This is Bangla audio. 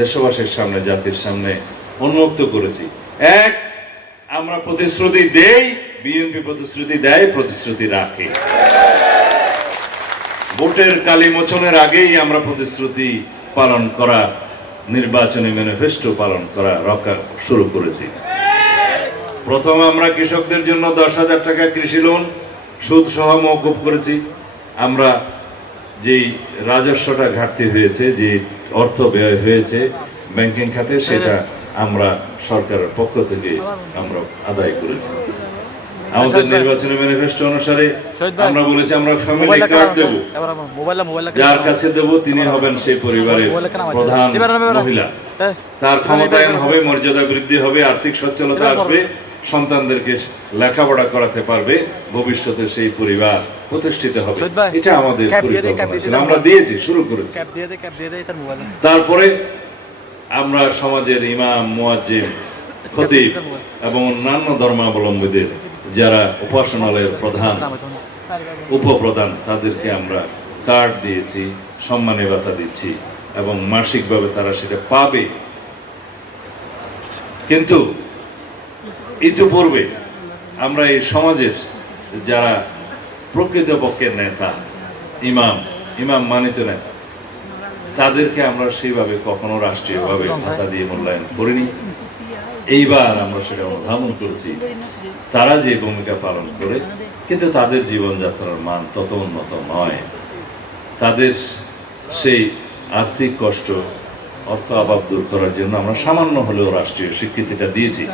দেশবাসীর সামনে, জাতির সামনে উন্মুক্ত করেছি। এক, আমরা প্রতিশ্রুতি দেই, বিএনপি প্রতিশ্রুতি দেয়, প্রতিশ্রুতি রাখে। ভোটের কালি মোচনের আগেই আমরা প্রতিশ্রুতি পালন করা, নির্বাচনী ম্যানিফেস্টো পালন করা রক্ষা শুরু করেছি। প্রথম আমরা কৃষকদের জন্য 10,000 টাকা কৃষি লোন সুদ সহ মওকুফ করেছি। আমরা যেই রাজস্বটা ঘাটতি হয়েছে, যে অর্থ ব্যয় হয়েছে ব্যাংকিং খাতে, সেটা আমরা সরকারের পক্ষ থেকে আমরা আদায় করেছি। আমাদের নির্বাচনী ম্যানিফেস্টো অনুসারে আমরা বলেছি আমরা ফ্যামিলি কার্ড দেব, যার কাছে দেব তিনি হবেন সেই পরিবারের প্রধান মহিলা। তার ক্ষমতায়ন হবে, মর্যাদা বৃদ্ধি হবে, আর্থিক সচ্ছলতা আসবে, সন্তানদেরকে লেখাপড়া করাতে পারবে, ভবিষ্যতে সেই পরিবার প্রতিষ্ঠিত হবে। এটা আমাদের পরিকল্পনা ছিল, আমরা দিয়েছি, শুরু করেছি। তারপরে আমরা সমাজের ইমাম, মুয়াজ্জিন, খতিব এবং অন্যান্য ধর্মাবলম্বীদের যারা উপাসনালয়ের প্রধান, উপপ্রধান, তাদেরকে আমরা কার্ড দিয়েছি, সম্মানী ভাতা দিচ্ছি এবং মাসিকভাবে তারা সেটা পাবে। কিন্তু ইতিপূর্বে আমরা এই সমাজের যারা প্রকৃতপক্ষের নেতা, ইমাম মানিত নেতা, তাদেরকে আমরা সেইভাবে কখনো রাষ্ট্রীয়ভাবে ভাতা দিয়ে মূল্যায়ন করিনি। এইবার আমরা সেটা অনুধাবন করেছি, তারা যে ভূমিকা পালন করে, কিন্তু তাদের জীবনযাত্রার মান তত উন্নত নয়। তাদের সেই আর্থিক কষ্ট, অর্থ অভাব দূর করার জন্য আমরা সামান্য হলেও রাষ্ট্রীয় স্বীকৃতিটা দিয়েছি।